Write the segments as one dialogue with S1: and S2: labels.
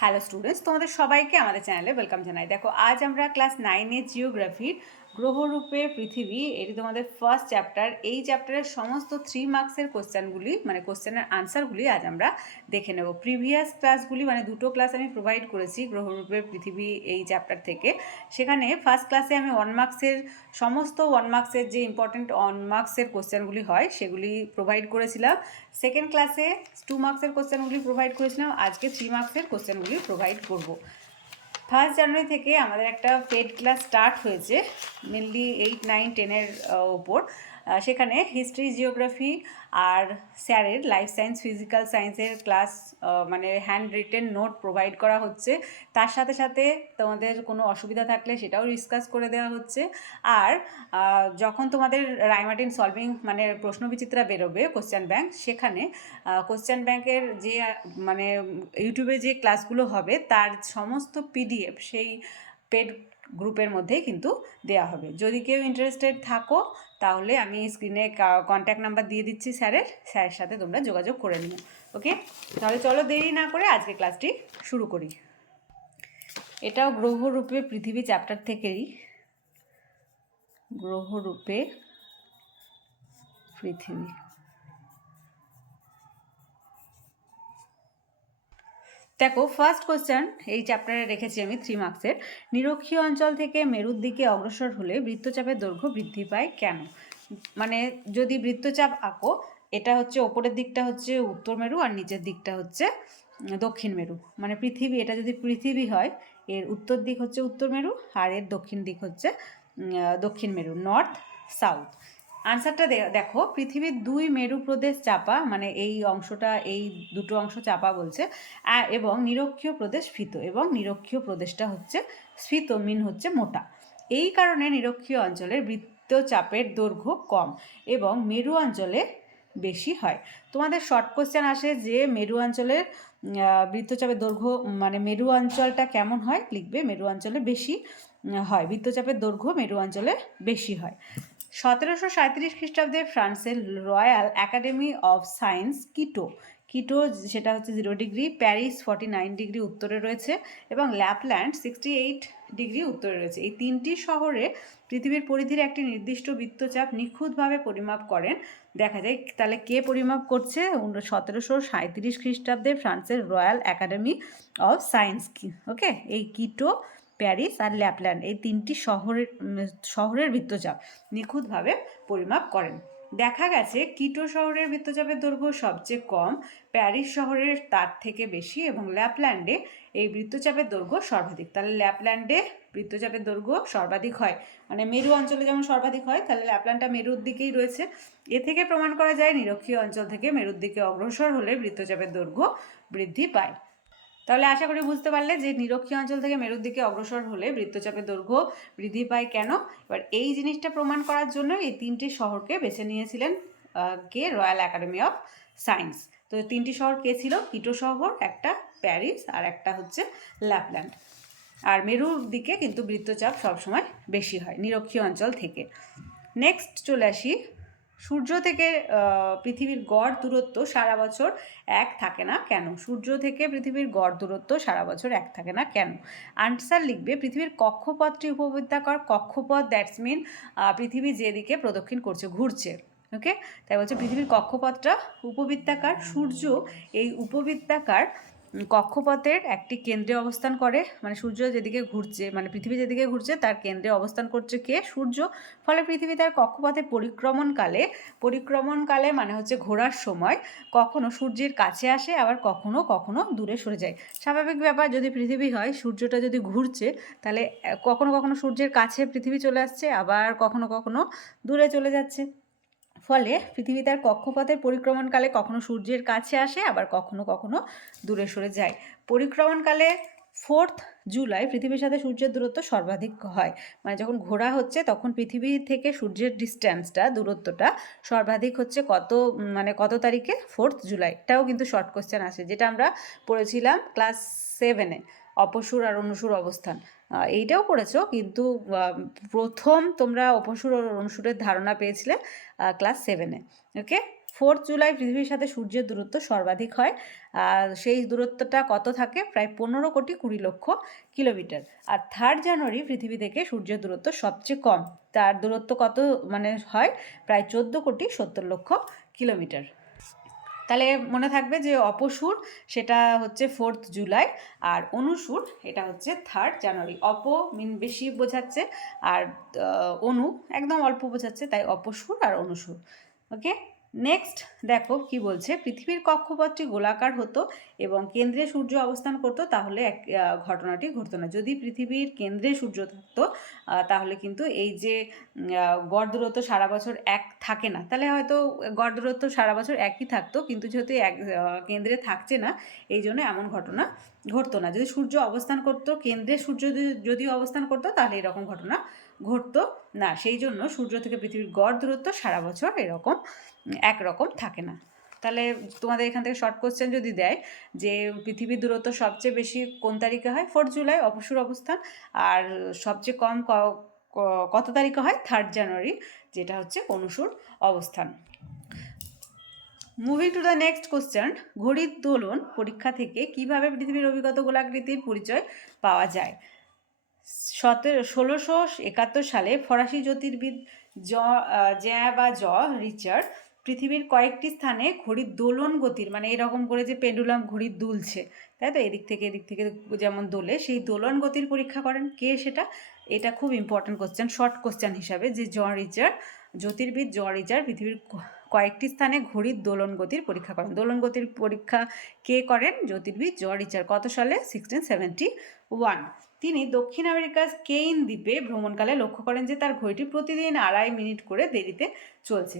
S1: Hello students তোমাদের সবাইকে আমাদের চ্যানেলে ওয়েলকাম জানাই। দেখো আজ আমরা ক্লাস নাইনের জিওগ্রাফির গ্রহরূপে পৃথিবী, এটি তোমাদের ফার্স্ট চ্যাপ্টার এই চ্যাপ্টারের সমস্ত থ্রি মার্কসের কোশ্চেনগুলি মানে কোশ্চেনের আনসারগুলি আজ আমরা দেখে নেব। প্রিভিয়াস ক্লাসগুলি মানে দুটো ক্লাস আমি প্রোভাইড করেছি গ্রহরূপে পৃথিবী এই চ্যাপ্টার থেকে। সেখানে ফার্স্ট ক্লাসে আমি ওয়ান মার্কসের সমস্ত ওয়ান মার্কসের যে ইম্পর্টেন্ট ওয়ান মার্কসের কোশ্চেনগুলি হয়, সেগুলি প্রোভাইড করেছিলাম। সেকেন্ড ক্লাসে টু মার্কসের কোশ্চেনগুলি প্রোভাইড করেছিলাম, আজকে থ্রি মার্কসের কোশ্চেনগুলি প্রোভাইড করব। ফার্স্ট জানুয়ারি থেকে আমাদের একটা পেড ক্লাস স্টার্ট হয়েছে মেনলি এইট নাইন টেনের ওপর। সেখানে হিস্ট্রি জিওগ্রাফি আর স্যারের লাইফ সায়েন্স ফিজিক্যাল সায়েন্সের ক্লাস মানে হ্যান্ড রিটেন নোট প্রোভাইড করা হচ্ছে। তার সাথে সাথে তোমাদের কোনো অসুবিধা থাকলে সেটাও ডিসকাস করে দেওয়া হচ্ছে। আর যখন তোমাদের রাইমার্টিন সলভিং মানে প্রশ্নবিচিত্রা বেরোবে কোশ্চেন ব্যাংক সেখানে কোশ্চেন ব্যাংকের যে মানে ইউটিউবে যে ক্লাসগুলো হবে, তার সমস্ত পিডিএফ সেই পেড গ্রুপের মধ্যেই কিন্তু দেওয়া হবে। যদি কেউ ইন্টারেস্টেড থাকো, তাহলে আমি স্ক্রিনে কন্ট্যাক্ট নাম্বার দিয়ে দিচ্ছি স্যারের। স্যারের সাথে তোমরা যোগাযোগ করে নিও। ওকে তাহলে চলো দেরি না করে আজকে ক্লাসটি শুরু করি। এটাও গ্রহরূপে পৃথিবী চ্যাপ্টার থেকেই। গ্রহরূপে পৃথিবী। দেখো ফার্স্ট কোশ্চেন এই চ্যাপ্টারে রেখেছি আমি থ্রি মার্কসের নিরক্ষীয় অঞ্চল থেকে মেরুর দিকে অগ্রসর হলে বৃত্তচাপের দৈর্ঘ্য বৃদ্ধি পায় কেন? মানে যদি বৃত্তচাপ আঁকো, এটা হচ্ছে ওপরের দিকটা হচ্ছে উত্তর মেরু আর নিচের দিকটা হচ্ছে দক্ষিণ মেরু। মানে পৃথিবী, এটা যদি পৃথিবী হয়, এর উত্তর দিক হচ্ছে উত্তর মেরু আর এর দক্ষিণ দিক হচ্ছে দক্ষিণ মেরু নর্থ সাউথ আনসারটা দেখো, পৃথিবীর দুই মেরু প্রদেশ চাপা মানে এই অংশটা, এই দুটো অংশ চাপা বলছে এবং নিরক্ষীয় প্রদেশ ফিত, এবং নিরক্ষীয় প্রদেশটা হচ্ছে স্ফীত, মিন হচ্ছে মোটা। এই কারণে নিরক্ষীয় অঞ্চলের বৃত্তচাপের দৈর্ঘ্য কম এবং মেরু অঞ্চলে বেশি হয়। তোমাদের শর্ট কোশ্চেন আসে যে মেরু অঞ্চলের বৃত্তচাপের দৈর্ঘ্য মানে মেরু অঞ্চলটা কেমন হয়? লিখবে, মেরু অঞ্চলে বেশি হয়। বৃত্তচাপের দৈর্ঘ্য মেরু অঞ্চলে বেশি হয়। সতেরোশো সাঁত্রিশ খ্রিস্টাব্দে ফ্রান্সের royal academy of science, Quito. Quito সেটা হচ্ছে zero degree, Paris forty nine degree উত্তরে রয়েছে এবং ল্যাপল্যান্ড সিক্সটি এইট ডিগ্রি উত্তরে রয়েছে। এই তিনটি শহরে পৃথিবীর পরিধির একটি নির্দিষ্ট বৃত্তচাপ নিখুঁতভাবে পরিমাপ করেন। দেখা যায়, তাহলে কে পরিমাপ করছে? সতেরোশো সাঁত্রিশ খ্রিস্টাব্দে ফ্রান্সের royal academy of science okay? এই কিটো প্যারিস আর ল্যাপল্যান্ড, এই তিনটি শহরের শহরের বৃত্তচাপ নিখুঁতভাবে পরিমাপ করেন। দেখা গেছে কিটো শহরের বৃত্তচাপের দৈর্ঘ্য সবচেয়ে কম, প্যারিস শহরের তার থেকে বেশি এবং ল্যাপল্যান্ডে এই বৃত্তচাপের দৈর্ঘ্য সর্বাধিক। তাহলে ল্যাপল্যান্ডে বৃত্তচাপের দৈর্ঘ্য সর্বাধিক হয় মানে মেরু অঞ্চলে যেমন সর্বাধিক হয়, তাহলে ল্যাপল্যান্ডটা মেরুর দিকেই রয়েছে। এ থেকে প্রমাণ করা যায় নিরক্ষীয় অঞ্চল থেকে মেরুর দিকে অগ্রসর হলে বৃত্তচাপের দৈর্ঘ্য বৃদ্ধি পায়। তাহলে আশা করি বুঝতে পারলে যে নিরক্ষীয় অঞ্চল থেকে মেরুর দিকে অগ্রসর হলে বৃত্তচাপের দৈর্ঘ্য বৃদ্ধি পায় কেন? এবার এই জিনিসটা প্রমাণ করার জন্য এই তিনটি শহরকে বেছে নিয়েছিলেন কে? রয়্যাল একাডেমি অফ সায়েন্স তো তিনটি শহর কে ছিল? কিটো শহর, একটা প্যারিস আর একটা হচ্ছে ল্যাপল্যান্ড। আর মেরুর দিকে কিন্তু বৃত্তচাপ সবসময় বেশি হয়, নিরক্ষীয় অঞ্চল থেকে। নেক্সট চলে আসি সূর্য থেকে পৃথিবীর গড় দূরত্ব সারা বছর এক থাকে না কেন? সূর্য থেকে পৃথিবীর গড় দূরত্ব সারা বছর এক থাকে না কেন? আনসার লিখবে, পৃথিবীর কক্ষপথটি উপবৃত্তাকর কক্ষপথ, দ্যাটস মিন পৃথিবী যেদিকে প্রদক্ষিণ করছে, ঘুরছে, ওকে? তাই বলছে পৃথিবীর কক্ষপথটা উপবৃত্তাকার, সূর্য এই উপবৃত্তাকার কক্ষপথের একটি কেন্দ্রে অবস্থান করে। মানে সূর্য যেদিকে ঘুরছে মানে পৃথিবী যেদিকে ঘুরছে, তার কেন্দ্রে অবস্থান করছে কে? সূর্য। ফলে পৃথিবী তার কক্ষপথে পরিক্রমণকালে পরিক্রমণকালে মানে হচ্ছে ঘোরার সময় কখনো সূর্যের কাছে আসে, আবার কখনো কখনো দূরে সরে যায়। স্বাভাবিক ব্যাপার, যদি পৃথিবী হয়, সূর্যটা যদি ঘুরছে, তাহলে কখনো কখনো সূর্যের কাছে পৃথিবী চলে আসছে, আবার কখনো কখনো দূরে চলে যাচ্ছে। ফলে পৃথিবী তার কক্ষপথের পরিক্রমণকালে কখনো সূর্যের কাছে আসে, আবার কখনো কখনো দূরে সরে যায়। পরিক্রমণকালে ফোর্থ জুলাই পৃথিবীর সাথে সূর্যের দূরত্ব সর্বাধিক হয়। মানে যখন ঘোরা হচ্ছে, তখন পৃথিবী থেকে সূর্যের ডিস্ট্যান্সটা, দূরত্বটা সর্বাধিক হচ্ছে কত মানে কত তারিখে? ফোর্থ জুলাই এটাও কিন্তু শর্ট কোশ্চেন আসে, যেটা আমরা পড়েছিলাম ক্লাস সেভেনে। অপসুর আর অনুসুর অবস্থান। এইটাও পড়েছো কিন্তু প্রথম তোমরা অপসুর আর অনুসুরের ধারণা পেয়েছিলে ক্লাস সেভেনে। ওকে? ফোর্থ জুলাই পৃথিবীর সাথে সূর্যের দূরত্ব সর্বাধিক হয় আর সেই দূরত্বটা কত থাকে? প্রায় পনেরো কোটি কুড়ি লক্ষ কিলোমিটার। আর থার্ড জানুয়ারি পৃথিবী থেকে সূর্যের দূরত্ব সবচেয়ে কম। তার দূরত্ব কত মানে হয়? প্রায় চোদ্দ কোটি সত্তর লক্ষ কিলোমিটার। তাহলে মনে থাকবে যে অপসুর সেটা হচ্ছে ফোর্থ জুলাই আর অনুসুর এটা হচ্ছে থার্ড জানুয়ারি অপ মিন বেশি বোঝাচ্ছে আর অনু একদম অল্প বোঝাচ্ছে তাই অপসুর আর অনুসুর। ওকে নেক্সট দেখো কি বলছে, পৃথিবীর কক্ষপথটি গোলাকার হতো এবং কেন্দ্রে সূর্য অবস্থান করতো, তাহলে এক ঘটনাটি ঘটতো না। যদি পৃথিবীর কেন্দ্রে সূর্য থাকতো তাহলে কিন্তু এই যে গড় দূরত্ব সারা বছর এক থাকে না। তাহলে হয়তো গড় দূরত্ব সারা বছর একই থাকতো, কিন্তু যেহেতু এক কেন্দ্রে থাকছে না, এই জন্য এমন ঘটনা ঘটতো না। যদি সূর্য অবস্থান করতো, কেন্দ্রে সূর্য যদি- অবস্থান করতো, তাহলে এরকম ঘটনা ঘটতো না। সেই জন্য সূর্য থেকে পৃথিবীর গড় দূরত্ব সারা বছর এরকম একরকম থাকে না। তাহলে তোমাদের এখান থেকে শর্ট কোশ্চেন যদি দেয় যে পৃথিবীর দূরত্ব সবচেয়ে বেশি কোন তারিখে হয়? ফোর্থ জুলাই অপসুর অবস্থান। আর সবচেয়ে কম কত তারিখে হয়? থার্ড জানুয়ারি যেটা হচ্ছে অনুসুর অবস্থান। Moving to the next question ঘড়ির দোলন পরীক্ষা থেকে কীভাবে পৃথিবীর অভিগত গোলাকৃতির পরিচয় পাওয়া যায়? সতেরো, ষোলোশো একাত্তর সালে ফরাসি জ্যোতির্বিদ জ জ্যা বা জ, রিচার্ড পৃথিবীর কয়েকটি স্থানে ঘড়ির দোলন গতির মানে এরকম করে যে পেন্ডুলাম ঘড়ির দুলছে, তাই তো? এদিক থেকে এদিক থেকে যেমন দোলে, সেই দোলন গতির পরীক্ষা করেন কে সেটা? এটা খুব ইম্পর্টেন্ট কোশ্চেন শর্ট কোশ্চেন হিসাবে যে জ রিচার্ড জ্যোতির্বিদ জ রিচার্ড পৃথিবীর কয়েকটি স্থানে ঘড়ির দোলন গতির পরীক্ষা করেন। দোলন গতির পরীক্ষা কে করেন? জ্যোতির্বিদ জ রিচার্ড কত সালে? সিক্সটিন সেভেন্টি ওয়ান তিনি দক্ষিণ আমেরিকার কেইন দ্বীপে ভ্রমণকালে লক্ষ্য করেন যে তার ঘড়িটি প্রতিদিন আড়াই মিনিট করে দেরিতে চলছে।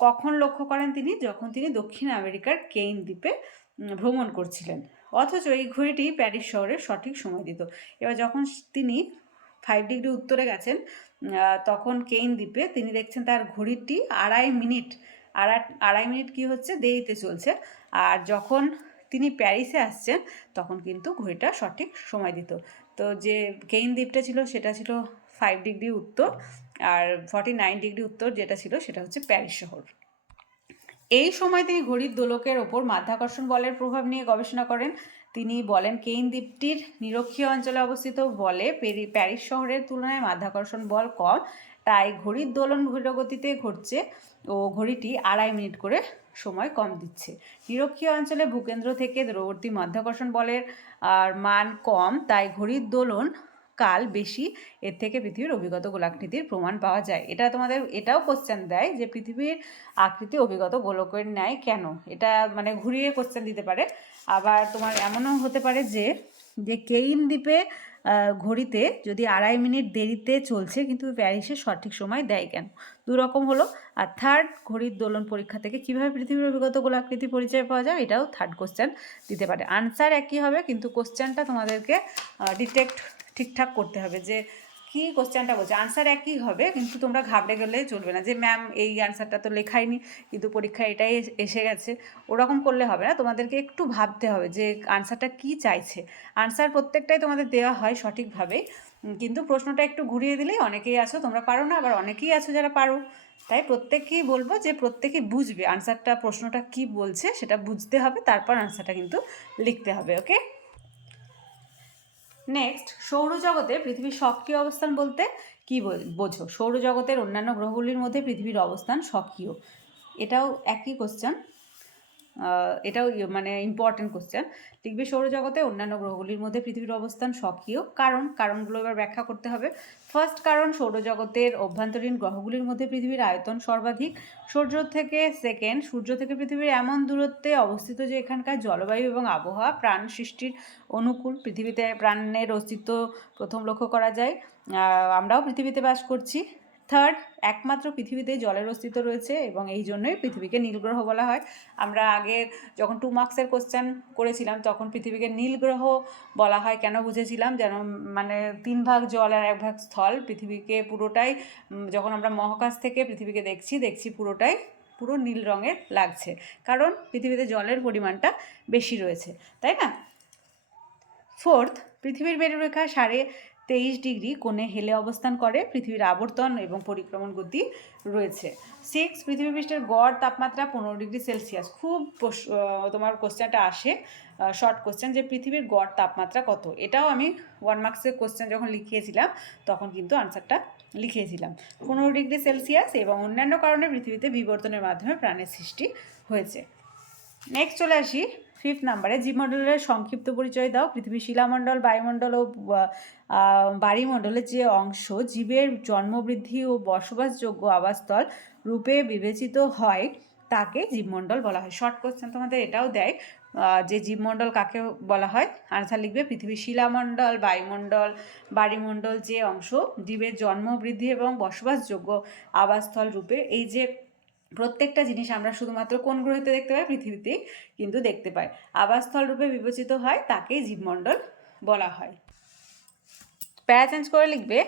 S1: কখন লক্ষ্য করেন তিনি? যখন তিনি দক্ষিণ আমেরিকার কেইন দ্বীপে ভ্রমণ করছিলেন। অথচ এই ঘড়িটি প্যারিস শহরের সঠিক সময় দিত। এবার যখন তিনি ফাইভ ডিগ্রি উত্তরে গেছেন তখন কেইন দ্বীপে তিনি দেখছেন তার ঘড়িটি আড়াই মিনিট, আড়াই আড়াই মিনিট কি হচ্ছে? দেরিতে চলছে। আর যখন তিনি প্যারিসে আসছেন, তখন কিন্তু ঘড়িটা সঠিক সময় দিত। তো যে কেইন দ্বীপটা ছিল, সেটা ছিল ফাইভ ডিগ্রি উত্তর আর ফর্টি নাইন ডিগ্রি উত্তর যেটা ছিল, সেটা হচ্ছে প্যারিস শহর। এই সময় তিনি ঘড়ির দোলকের ওপর মাধ্যাকর্ষণ বলের প্রভাব নিয়ে গবেষণা করেন। তিনি বলেন, কেইন দ্বীপটির নিরক্ষীয় অঞ্চলে অবস্থিত বলে প্যারিস শহরের তুলনায় মাধ্যাকর্ষণ বল কম তাই ঘড়ির দোলন গতিতে ঘটছে ও ঘড়িটি আড়াই মিনিট করে সময় কম দিচ্ছে। নিরক্ষীয় অঞ্চলে ভূকেন্দ্র থেকে দূরবর্তী মাধ্যাকর্ষণ বলের আর মান কম, তাই ঘড়ির দোলন কাল বেশি। এর থেকে পৃথিবীর অভিগত গোলাকৃতির প্রমাণ পাওয়া যায়। এটা তোমাদের, এটাও কোশ্চেন দেয় যে পৃথিবীর আকৃতি অভিগত গোলকের ন্যায় কেন? এটা মানে ঘুরিয়ে কোশ্চেন দিতে পারে। আবার তোমার এমনও হতে পারে যে যে কেইন দ্বীপে ঘড়িতে যদি আড়াই মিনিট দেরিতে চলছে, কিন্তু প্যারিসে সঠিক সময় দেয় কেন? দু রকম হলো। আর থার্ড ঘড়ির দোলন পরীক্ষা থেকে কীভাবে পৃথিবীর অভিজ্ঞত গোলাকৃতি পরিচয় পাওয়া যায়, এটাও থার্ড কোশ্চেন দিতে পারে। আনসার একই হবে, কিন্তু কোশ্চেনটা তোমাদেরকে ডিটেক্ট ঠিকঠাক করতে হবে যে কি কোশ্চেনটা বলছে? আনসার একই হবে, কিন্তু তোমরা ঘাবড়ে গেলে চলবে না। যে ম্যাম এই আনসারটা তো লেখাইনি কিন্তু পরীক্ষায় এটাই এস- গেছে। ওরকম করলে হবে না, তোমাদেরকে একটু ভাবতে হবে যে আনসারটা কি চাইছে। আনসার প্রত্যেকটাই তোমাদের দেওয়া হয় সঠিকভাবেই কিন্তু প্রশ্নটা একটু ঘুরিয়ে দিলেই অনেকেই আছো, তোমরা পারো না, আবার অনেকেই আছো যারা পারো। তাই প্রত্যেককেই বলব যে প্রত্যেকেই বুঝবে আনসারটা প্রশ্নটা কি বলছে, সেটা বুঝতে হবে, তারপর আনসারটা কিন্তু লিখতে হবে ওকে নেক্সট সৌরজগতে পৃথিবীর সক্রিয় অবস্থান বলতে কি বোঝো? সৌরজগতের অন্যান্য গ্রহগুলির মধ্যে পৃথিবীর অবস্থান সক্রিয়। এটাও একই কোশ্চেন এটাও ইয়ে- মানে ইম্পর্টেন্ট কোশ্চেন লিখবে সৌরজগতে অন্যান্য গ্রহগুলির মধ্যে পৃথিবীর অবস্থান সক্রিয় কারণ, কারণগুলো এবার ব্যাখ্যা করতে হবে। ফার্স্ট কারণ, সৌরজগতের অভ্যন্তরীণ গ্রহগুলির মধ্যে পৃথিবীর আয়তন সর্বাধিক। সূর্য থেকে সেকেন্ড সূর্য থেকে পৃথিবীর এমন দূরত্বে অবস্থিত যে এখানকার জলবায়ু এবং আবহাওয়া প্রাণ সৃষ্টির অনুকূল। পৃথিবীতে প্রাণের অস্তিত্ব প্রথম লক্ষ্য করা যায়। আমরাও পৃথিবীতে বাস করছি। থার্ড একমাত্র পৃথিবীতে জলের অস্তিত্ব রয়েছে এবং এই জন্যই পৃথিবীকে নীলগ্রহ বলা হয়। আমরা আগের যখন টু মার্কসের কোশ্চেন করেছিলাম, তখন পৃথিবীকে নীলগ্রহ বলা হয় কেন বুঝেছিলাম? যেন মানে তিন ভাগ জল আর এক ভাগ স্থল, পৃথিবীকে পুরোটাই যখন আমরা মহাকাশ থেকে পৃথিবীকে দেখছি দেখছি পুরোটাই পুরো নীল রঙের লাগছে। কারণ পৃথিবীতে জলের পরিমাণটা বেশি রয়েছে, তাই না? ফোর্থ পৃথিবীর মেরুরেখা সাড়ে তেইশ ডিগ্রি কোণে হেলে অবস্থান করে, পৃথিবীর আবর্তন এবং পরিক্রমণ গতি রয়েছে। সিক্স পৃথিবী পৃষ্ঠের গড় তাপমাত্রা পনেরো ডিগ্রি সেলসিয়াস। খুব তোমার কোশ্চেনটা আসে শর্ট কোশ্চেন যে পৃথিবীর গড় তাপমাত্রা কত? এটাও আমি ওয়ান মার্কসের কোশ্চেন যখন লিখিয়েছিলাম, তখন কিন্তু আনসারটা লিখিয়েছিলাম। পনেরো ডিগ্রি সেলসিয়াস এবং অন্যান্য কারণে পৃথিবীতে বিবর্তনের মাধ্যমে প্রাণের সৃষ্টি হয়েছে। নেক্সট চলে আসি ফিফথ নাম্বারে জীবমণ্ডলের সংক্ষিপ্ত পরিচয় দাও। পৃথিবীর শিলামণ্ডল বায়ুমণ্ডল ও আহ, বায়ুমণ্ডলের যে অংশ জীবের জন্মবৃদ্ধি ও বসবাসযোগ্য আবাসস্থল রূপে বিবেচিত হয় তাকে জীবমণ্ডল বলা হয়। শর্ট কোশ্চেন তোমাদের এটাও দেয় যে জীবমণ্ডল কাকে বলা হয়? আনসার লিখবে পৃথিবীর শিলামণ্ডল বায়ুমণ্ডল বায়ুমণ্ডল যে অংশ জীবের জন্ম বৃদ্ধি এবং বসবাসযোগ্য আবাসস্থল রূপে এই যে প্রত্যেকটা জিনিস আমরা শুধুমাত্র কোন গ্রহেতে দেখতে পাই? পৃথিবীতেই কিন্তু দেখতে পাই। আবাসস্থল রূপে বিবেচিত হয়, তাকেই জীবমণ্ডল বলা হয়। প্যারা চেঞ্জ করে লিখবে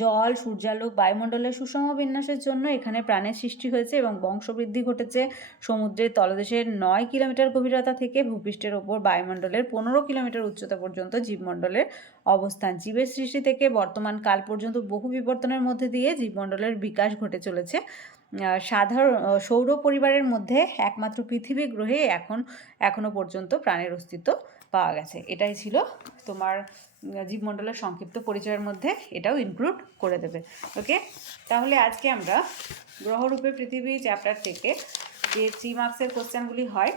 S1: জল, সূর্যালোক, বায়ুমণ্ডলের সুষম বিন্যাসের জন্য এখানে প্রাণের সৃষ্টি হয়েছে এবং বংশবৃদ্ধি ঘটেছে। সমুদ্রের তলদেশের নয় কিলোমিটার গভীরতা থেকে ভূপৃষ্ঠের ওপর বায়ুমণ্ডলের পনেরো কিলোমিটার উচ্চতা পর্যন্ত জীবমণ্ডলের অবস্থান। জীবের সৃষ্টি থেকে বর্তমান কাল পর্যন্ত বহু বিবর্তনের মধ্যে দিয়ে জীবমণ্ডলের বিকাশ ঘটে চলেছে। সাধারণ সৌর পরিবারের মধ্যে একমাত্র পৃথিবী গ্রহে এখন, এখনও পর্যন্ত প্রাণের অস্তিত্ব পাওয়া গেছে। এটাই ছিল তোমার জীবমণ্ডলের সংক্ষিপ্ত পরিচয়ের মধ্যে। এটাও ইনক্লুড করে দেবে। ওকে তাহলে আজকে আমরা গ্রহরূপে পৃথিবী চ্যাপ্টার থেকে যে থ্রি মার্কসের কোশ্চেনগুলি হয়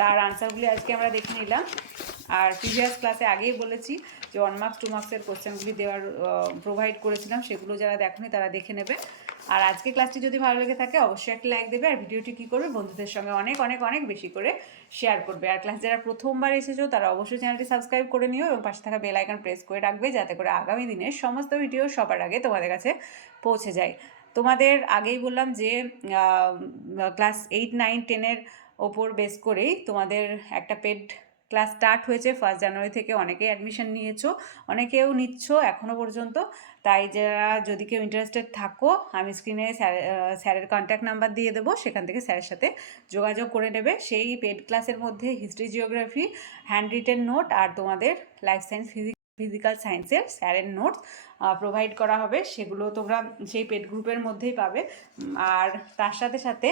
S1: তার আনসারগুলি আজকে আমরা দেখে নিলাম। আর প্রিভিয়াস ক্লাসে আগেই বলেছি যে ওয়ান মার্কস টু মার্কসের কোশ্চেনগুলি দেওয়ার প্রোভাইড করেছিলাম। সেগুলো যারা দেখনি তারা দেখে নেবে। আর আজকে ক্লাসটি যদি ভালো লেগে থাকে, অবশ্যই একটা লাইক দেবে আর ভিডিওটি কী করবে বন্ধুদের সঙ্গে অনেক অনেক অনেক বেশি করে শেয়ার করবে। আর ক্লাস যারা প্রথমবার এসেছ, তারা অবশ্যই চ্যানেলটি সাবস্ক্রাইব করে নিও এবং পাশে থাকা বেল আইকন প্রেস করে রাখবে যাতে করে আগামী দিনের সমস্ত ভিডিও সবার আগে তোমাদের কাছে পৌঁছে যায়। তোমাদের আগেই বললাম যে ক্লাস এইট নাইন টেনের ওপর বেস করেই তোমাদের একটা পেড ক্লাস স্টার্ট হয়েছে ফার্স্ট জানুয়ারি থেকে অনেকে অ্যাডমিশন নিয়েছো, অনেকেও নিচ্ছ এখনও পর্যন্ত। তাই যারা যদি কেউ ইন্টারেস্টেড থাকো, আমি স্ক্রিনে স্যার স্যারের কন্ট্যাক্ট নাম্বার দিয়ে দেবো, সেখান থেকে স্যারের সাথে যোগাযোগ করে নেবে। সেই পেড ক্লাসের মধ্যে history geography hand written note আর তোমাদের লাইফ সায়েন্স ফিজিক্স ফিজিক্যাল সায়েন্সের স্যারের নোটস প্রোভাইড করা হবে। সেগুলো তোমরা সেই পেড গ্রুপের মধ্যেই পাবে। আর তার সাথে সাথে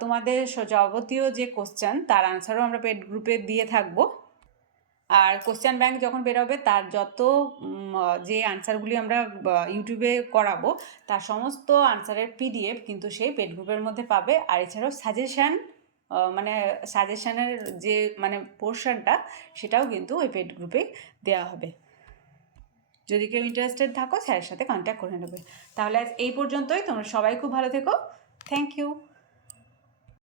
S1: তোমাদের যাবতীয় যে কোশ্চেন তার আনসারও আমরা পেড গ্রুপে দিয়ে থাকব। আর কোশ্চেন ব্যাংক যখন বেরোবে, তার যত যে আনসারগুলি আমরা ইউটিউবে করাবো, তার সমস্ত আনসারের পিডিএফ কিন্তু সেই পেড গ্রুপের মধ্যে পাবে। আর এছাড়াও সাজেশান মানে সাজেশানের যে মানে পোর্শনটা সেটাও কিন্তু ওই পেড গ্রুপে দেওয়া হবে। যদি কেউ ইন্টারেস্টেড থাকো স্যারের সাথে কন্ট্যাক্ট করে নেবে। তাহলে আজ এই পর্যন্তই। তোমরা সবাই খুব ভালো থেকো। Thank you